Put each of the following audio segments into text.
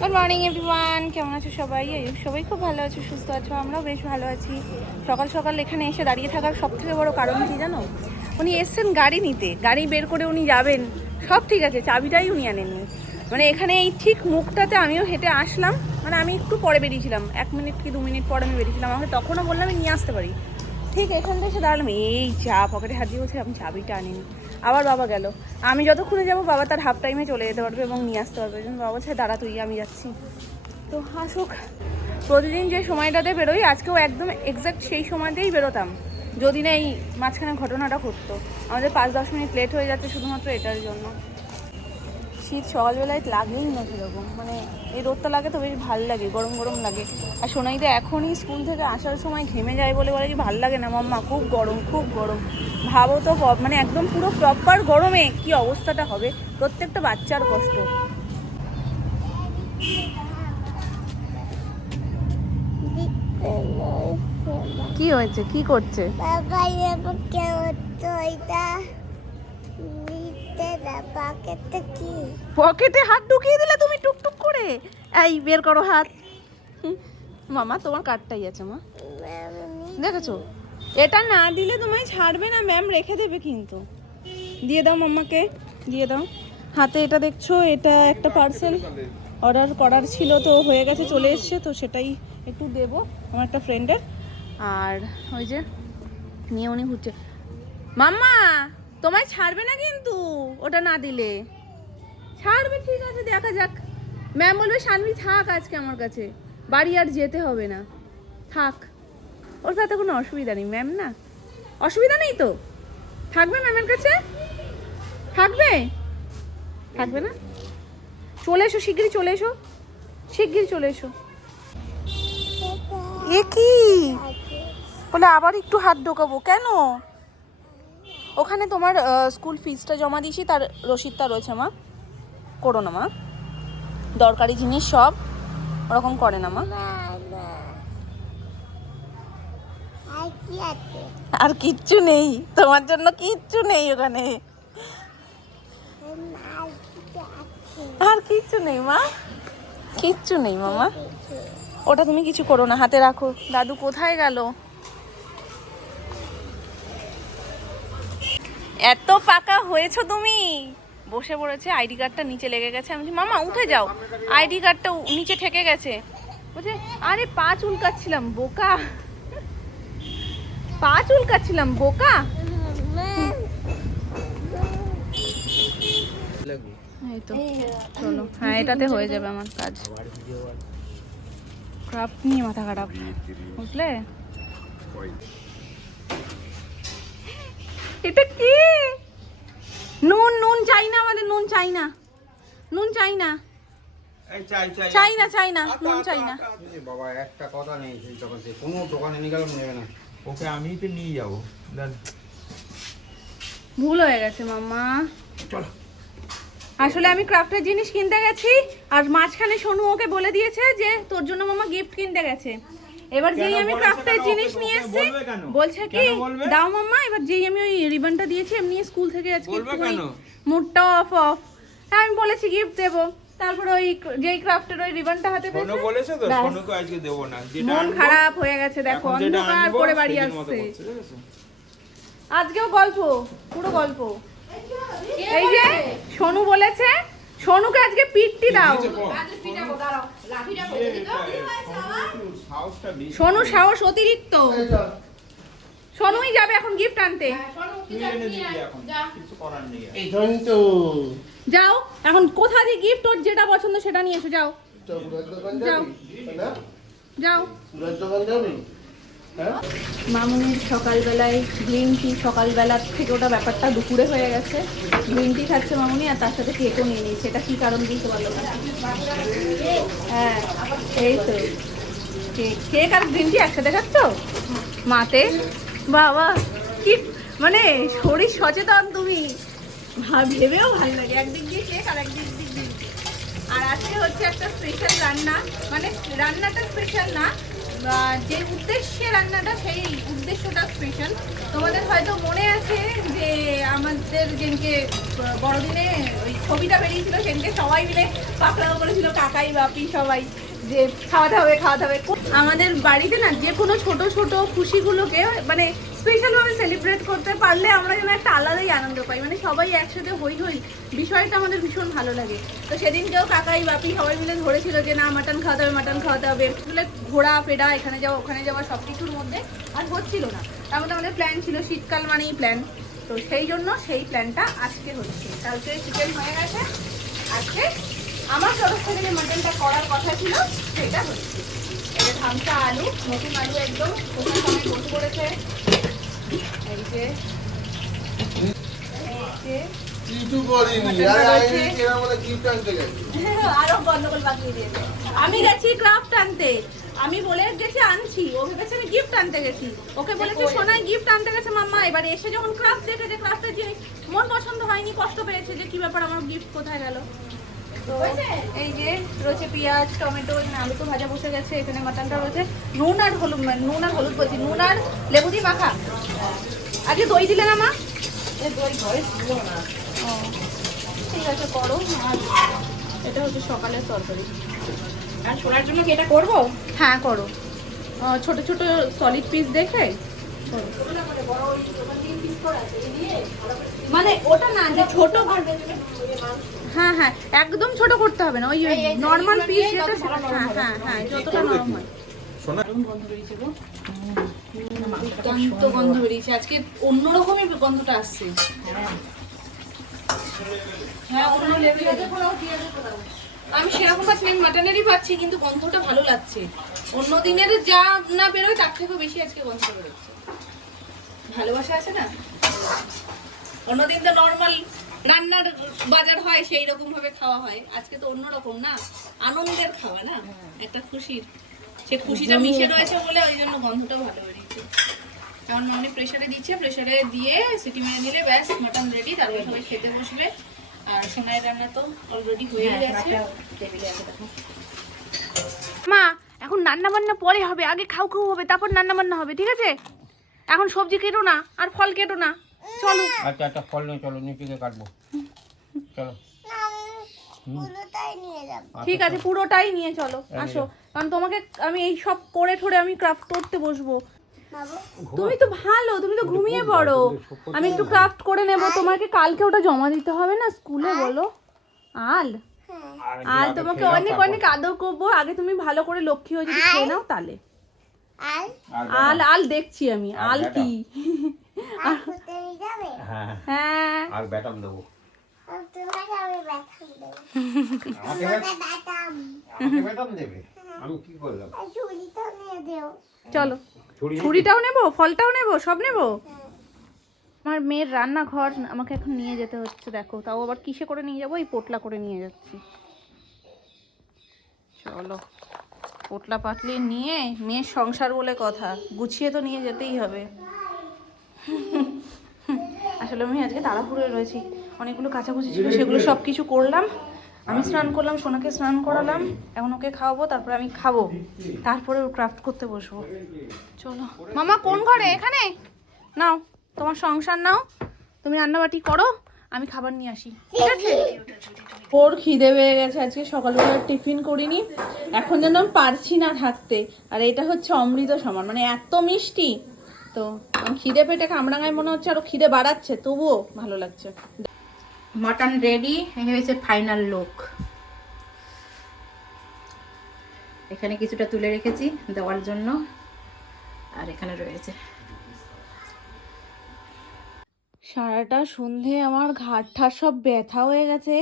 Good morning everyone, কেমন আছো সবাই? সবাই খুব ভালো আছো, সুস্থ আছো, আমরাও বেশ ভালো আছি। সকাল সকাল এখানে এসে দাঁড়িয়ে থাকার সবথেকে বড় কারণ কি জানো? উনি এসছেন গাড়ি নিতে, গাড়ি বের করে উনি যাবেন, সব ঠিক আছে, চাবিটাই উনি আনেননি। মানে এখানে এই ঠিক মুখটাতে আমিও হেঁটে আসলাম, মানে আমি একটু পরে বেরিয়েছিলাম, 1 মিনিট কি 2 মিনিট পরে আমি বেরিয়েছিলাম, আমাকে তখনও বললাম আমি নিয়ে আসতে পারি। ঠিক এখান থেকে এসে দাঁড়ালাম, এই চা পকেটে হাত দিয়ে বলছে আমি চাবিটা আনিনি। আবার বাবা গেল, আমি যতক্ষণে যাবো বাবা তার হাফ টাইমে চলে যেতে পারবে এবং নিয়ে আসতে পারবে। বাবা বলছে দাঁড়া তুই, আমি যাচ্ছি। তো আসুক। প্রতিদিন যে সময়টাতে বেরোই আজকেও একদম এক্স্যাক্ট সেই সময়তেই বেরোতাম, যদি না এই মাঝখানে ঘটনাটা ঘটতো। আমাদের 5-10 মিনিট লেট হয়ে যাচ্ছে শুধুমাত্র এটার জন্য। শীত সকালবেলায় লাগেই না সেরকম, মানে এই রোদটা লাগে তো বেশ ভাল লাগে, গরম গরম লাগে। আর সোনাইতে এখনই স্কুল থেকে আসার সময় ঘেমে যায় বলে বলে কি ভাল লাগে না মাম্মা, খুব গরম খুব গরম। ভাবো তো, মানে একদম পুরো প্রপার গরমে কি অবস্থাটা হবে, প্রত্যেকটা বাচ্চার কষ্ট। কি হয়েছে, কি করছে? পকেটে হাত ঢুকিয়ে দিলে তুমি টুকটুক করে। এই বের করো হাত। মামা তোমার কার্ডটাই আছে মা, দেখেছো? এটা না দিলে তোমায় ছাড়বে না, ম্যাম রেখে দেবে কিন্তু। দিয়ে দাও মাম্মাকে, দিয়ে দাও হাতে। এটা দেখছো, এটা একটা পার্সেল অর্ডার করার ছিল, তো হয়ে গেছে, চলে এসছে, তো সেটাই একটু দেবো আমার একটা ফ্রেন্ডের। আর ওই যে নিয়ে উনি ঘুরছে। মাম্মা তোমায় ছাড়বে না কিন্তু ওটা না দিলে। ছাড়বে, ঠিক আছে, দেখা যাক। ম্যাম বলবে শানভি থাক আজকে আমার কাছে, বাড়ি আর যেতে হবে না, থাক। ওর সাথে কোনো অসুবিধা নেই, ম্যাম না, অসুবিধা নেই তো, থাকবে ম্যামের কাছে, থাকবে, থাকবে না? চলে এসো শিগগিরই, চলে এসো শিগগিরই, চলে এসো। এ কি বলে আবার একটু হাত ঢোকাবো কেন? ওখানে তোমার স্কুল ফিজটা জমা দিয়েছি, তার রসিদটা রয়েছে মা, করো না মা, দরকারি জিনিস সব ওরকম করে না মা। আর কিচ্ছু নেই তোমার জন্য, কিচ্ছু নেই ওখানে, আর কিচ্ছু নেই মা, কিচ্ছু নেই মামা। ওটা তুমি কিছু করো না, হাতে রাখো। দাদু কোথায় গেল? এত পাকা হয়েছো তুমি, বসে পড়েছে, আইডি কার্ডটা নিচে লেগে গেছে। আমি মামা উঠে যাও, আইডি কার্ডটা নিচে ঠেকে গেছে। বলছে আরে পা চুলকাচ্ছিলাম বোকা, পা চুলকাচ্ছিলাম বোকা। এই তো চলো, হ্যাঁ এটাতে হয়ে যাবে আমার কাজ। ক্রাফট নিয়ে মাথা খারাপ, বুঝলে? এটা কি? নুন নুন চাই না আমাদের, নুন চাই না, নুন চাই না, চাই না, চাই না, নুন চাই না। বাবা একটা কথা নেই, সেই দোকান থেকে কোনো দোকানে নিয়ে গেলে নেবে না, ওকে আমি তো নিয়ে যাবো। ভুল হয়ে গেছে মাম্মা, চলো। আসলে আমি ক্রাফটের জিনিস কিনতে গেছি, আর মাঝখানে সোনু ওকে বলে দিয়েছে যে তোর জন্য মামা গিফট কিনতে গেছে। এবার যেই আমি ক্রাফটের জিনিস নিয়ে এসেছি, বলছে কি দাও মাম্মা। এবার যেই আমি ওই রিবনটা দিয়েছি এমনি স্কুল থেকে আজকে মুডটা অফ অফ, আমি বলেছি গিফট দেবো, তারপরে ওই যেই ক্রাফটের ওই রিবনটা হাতে পেয়েছে, সোনু বলেছে তো সোনুকে আজকে দেব না, যেটা মন খারাপ হয়ে গেছে, দেখো অন্ধকার করে বাড়ি আসছে। আজকেও গল্প, পুরো গল্প। এই যে সোনু বলেছে, সোনুকে আজকে পিটটি দাও। সোনু সাহস অতিরিক্ত, সোনুই যাবে এখন গিফট আনতে। যাও এখন, কোথা দিয়ে গিফট, ওর যেটা পছন্দ সেটা নিয়ে এসো, যাও যাও যাও। মামুনির সকালবেলায় গ্রিন টি, সকালবেলার থেকে ওটা ব্যাপারটা দুপুরে হয়ে গেছে। গ্রিন টি খাচ্ছে মামুনি, আর তার সাথে কেকও নিয়ে নিয়েছে। এটা কি কারণ দিতে পারলো না? হ্যাঁ এই তো কেক, কেক আর গ্রিন টি একসাথে খাচ্ছ মাতে? বাবা কি মানে শরীর সচেতন তুমি, ভেবেও ভালো লাগে। একদিক দিয়ে কেক আর একদিক দিয়ে গ্রিন টি। আর আজকে হচ্ছে একটা স্পেশাল রান্না, মানে রান্নাটা স্পেশাল না, যে উদ্দেশ্যে রান্নাটা সেই উদ্দেশ্যটা স্পেশাল। তোমাদের হয়তো মনে আছে যে আমাদের যেদিনকে বড়দিনে ওই ছবিটা বেরিয়েছিল সেদিনকে সবাই মিলে পাকড়াও করেছিল, কাকাই বাপি সবাই, যে খাওয়াতে হবে খাওয়াতে হবে। আমাদের বাড়িতে না যে কোনো ছোট ছোট খুশিগুলোকে মানে স্পেশালভাবে সেলিব্রেট করতে পারলে আমরা যেন একটা আলাদাই আনন্দ পাই, মানে সবাই একসাথে হই হই, বিষয়টা আমাদের ভীষণ ভালো লাগে। তো সেদিনকেও কাকাই বাপি সবাই মিলে ধরেছিল যে না মাটন খাওয়াতে হবে, মাটন খাওয়াতে হবে। আসলে ঘোরা ফেরা এখানে যাওয়া ওখানে যাওয়া সব কিছুর মধ্যে আর হচ্ছিল না। তার মধ্যে আমাদের প্ল্যান ছিল শীতকাল মানেই প্ল্যান, তো সেই জন্য সেই প্ল্যানটা আজকে হচ্ছে। কালকে চিকেন হয়ে গেছে, আজকে আমার তরফ থেকে যে মাটনটা করার কথা ছিল সেটা হচ্ছে। এটা ধামসা আলু, নতুন আলু একদম ওখানে সবাই বসে পড়েছে। এই যে আরো গন্ডগোল বাকিয়ে দিয়েছে। আমি গেছি ক্রাফট আনতে, আমি বলে গেছি আনছি, ও ভেবেছে আমি গিফট আনতে গেছি। ওকে বলেছে সোনাই গিফট আনতে গেছে মাম্মা, এবারে এসে যখন ক্রাফট দেখেছে ক্রাফটের জিনিস মন পছন্দ হয়নি, কষ্ট পেয়েছে যে কি ব্যাপার আমার গিফট কোথায় গেল। তো এই যে রয়েছে পেঁয়াজ টমেটো, এখানে আলু তো ভাজা বসে গেছে, এখানে মাটনটা রয়েছে নুন আর হলুদ বলছি, নুন আর লেবু দিয়ে মাখা। আজকে দই দিলে না মা? ও ঠিক আছে করো। আর এটা হচ্ছে সকালের তরকারি। আর ছোলার জন্য কি এটা করবো? হ্যাঁ করো, ছোট ছোট সলিড পিস দেখে করো। মানে ওটা না যে ছোট, হ্যাঁ হ্যাঁ একদম ছোট করতে হবে না, ওই নর্মাল পিস যেটা, হ্যাঁ হ্যাঁ হ্যাঁ যতটা নরম হয়। গন্ধ বেরিয়েছে গো, দুর্দান্ত গন্ধ বেরিয়েছে আজকে, অন্যরকমই গন্ধটা আসছে। হ্যাঁ অন্য লেভেলে। আমি সেরকম পাচ্ছি না, আমি মাটনেরই পাচ্ছি, কিন্তু গন্ধটা ভালো লাগছে। অন্য দিনের যা না বেরোয় তার থেকেও বেশি আজকে গন্ধ বেরোচ্ছে। ভালোবাসা আছে না, অন্যদিন তো নর্মাল রান্নার বাজার হয় সেই রকম ভাবে খাওয়া হয়, আজকে তো অন্যরকম না, আনন্দের খাওয়া না, একটা খুশির, সে খুশিটা মিশে রয়েছে বলে ওই জন্য গন্ধটাও ভালো বেরিয়েছে। কারণ আমি প্রেসারে দিচ্ছি, প্রেসারে দিয়ে সিটি মেরে নিলে ব্যাস মটন রেডি, তারপরে সবাই খেতে বসবে। আর সোনাই রান্না তো অলরেডি হয়ে গেছে। মা এখন রান্না বান্না পরে হবে, আগে খাও খাও হবে তারপর রান্না বান্না হবে, ঠিক আছে? এখন সবজি কেটো না আর ফল কেটো না, চলো। আচ্ছা একটা ফল নিয়ে চলো, নিচে কাটবো, চলো। ঠিক আছে পুরোটাই নিয়ে চলো, আসো। কারণ তোমাকে আমি এই সব করে ঠোরে আমি ক্রাফট করতে বসবো। তুমি তো ভালো, তুমি তো ঘুমিয়ে পড়ো, আমি একটু ক্রাফট করে নেব। তোমাকে কালকে ওটা জমা দিতে হবে না স্কুলে, বলো। আল আল তোমাকে অনেক অনেক আদর করবো, আগে তুমি ভালো করে লক্ষ্মী হয়ে যদি খেয়ে নাও তাহলে। আল আল দেখছি আমি, আল কি? হ্যাঁ আর ব্যাটাম দেবো, আমাকে ব্যাটাম দেবে, আমি কি করলাম? চলো, ছুরিটাও নেবো, ফলটাও নেবো, সব নেবো। আমার মেয়ের রান্নাঘর আমাকে এখন নিয়ে যেতে হচ্ছে, দেখো তাও আবার কিসে করে নিয়ে যাবো, এই পোটলা করে নিয়ে যাচ্ছি। চলো পোটলা পাটলি নিয়ে, মেয়ের সংসার বলে কথা, গুছিয়ে তো নিয়ে যেতেই হবে। আসলে আমি আজকে তাড়াহুড়োয় রয়েছি, অনেকগুলো কাচাকুচি ছিল সেগুলো সব কিছু করলাম। আমি স্নান করলাম, সোনাকে স্নান করালাম, এখন ওকে খাওয়াবো, তারপরে আমি খাবো, তারপরে ও ক্রাফট করতে বসবো। চলো মামা কোন ঘরে? এখানে নাও, তোমার সংসার নাও, তুমি রান্নাবাটি করো, আমি খাবার নিয়ে আসি, ঠিক আছে? ওর খিদে পেয়ে গেছে, আজকে সকালবেলা টিফিন করিনি, এখন যেন আমি পারছি না থাকতে। আর এটা হচ্ছে অমৃত সমান, মানে এত মিষ্টি, তো খিদে পেটে কামড়াঙায় মনে হচ্ছে আরো খিদে বাড়াচ্ছে, তবুও ভালো লাগছে। মটন রেডি, এই হয়েছে ফাইনাল লুক। এখানে কিছুটা তুলে রেখেছি দেওয়ার জন্য, আর এখানে রয়েছে। সারাটা সন্ধে আমার ঘাড় সব ব্যথা হয়ে গেছে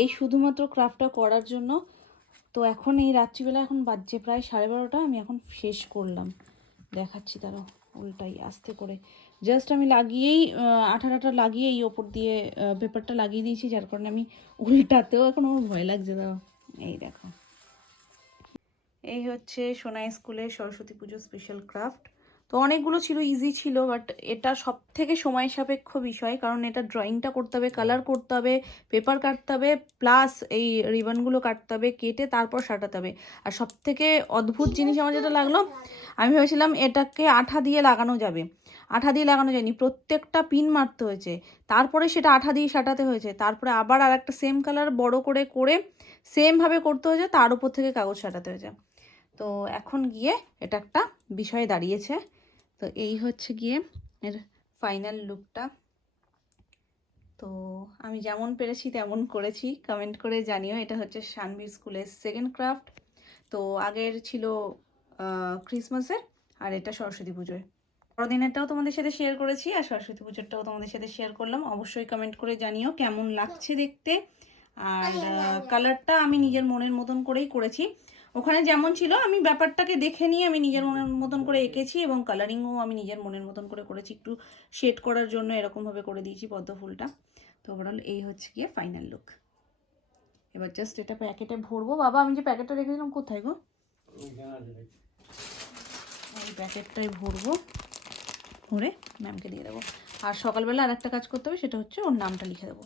এই শুধুমাত্র ক্রাফটটা করার জন্য। তো এখন এই রাত্রিবেলা এখন বাজছে প্রায় 12:30, আমি এখন শেষ করলাম, দেখাচ্ছি তারা উল্টাই আস্তে করে। জাস্ট আমি লাগিয়েই আঠাটা লাগিয়েই ওপর দিয়ে পেপারটা লাগিয়ে দিয়েছি, যার কারণে আমি উল্টাতেও এখন আমার ভয় লাগছে। দাও এই দেখো, এই হচ্ছে সোনাই স্কুলের সরস্বতী পুজো স্পেশাল ক্রাফট। তো অনেকগুলো ছিল, ইজি ছিল, বাট এটা সব থেকে সময় সাপেক্ষ বিষয়, কারণ এটা ড্রয়িংটা করতে হবে, কালার করতে হবে, পেপার কাটতে হবে, প্লাস এই রিবনগুলো কাটতে হবে, কেটে তারপর সাটাতে হবে। আর সব থেকে অদ্ভুত জিনিস আমার যেটা লাগলো, আমি ভেবেছিলাম এটাকে আঠা দিয়ে লাগানো যাবে, আঠা দিয়ে লাগানো যায়নি, প্রত্যেকটা পিন মারতে হয়েছে, তারপরে সেটা আঠা দিয়ে সাটাতে হয়েছে, তারপরে আবার আর একটা সেম কালার বড় করে করে সেমভাবে করতে হয়েছে, তার উপর থেকে কাগজ সাটাতে হয়েছে। তো এখন গিয়ে এটা একটা বিষয় দাঁড়িয়েছে। তো এই হচ্ছে গিয়ে এর ফাইনাল লুকটা। তো আমি যেমন পেরেছি তেমন করেছি, কমেন্ট করে জানিও। এটা হচ্ছে শানবীর স্কুলের সেকেন্ড ক্রাফট। তো আগের ছিল ক্রিসমাসের, আর এটা সরস্বতী পুজোয়। বড়দিনেরটাও তোমাদের সাথে শেয়ার করেছি, আর সরস্বতী পুজোরটাও তোমাদের সাথে শেয়ার করলাম। অবশ্যই কমেন্ট করে জানিও কেমন লাগছে দেখতে। আর কালারটা আমি নিজের মনের মতন করেই করেছি, ওখানে যেমন ছিল আমি ব্যাপারটাকে দেখে নিয়ে আমি নিজের মনের মতন করে এঁকেছি, এবং কালারিংও আমি নিজের মনের মতন করে করেছি, একটু শেড করার জন্য এরকমভাবে করে দিয়েছি পদ্ম ফুলটা। তো ওভারঅল এই হচ্ছে গিয়ে ফাইনাল লুক। এবার জাস্ট এটা প্যাকেটে ভরবো। বাবা, আমি যে প্যাকেটটা রেখেছিলাম কোথায় গো? এই প্যাকেটটাই ভরবো, ভরে ম্যামকে দিয়ে দেবো। আর সকালবেলা আর একটা কাজ করতে হবে, সেটা হচ্ছে ওর নামটা লিখে দেবো।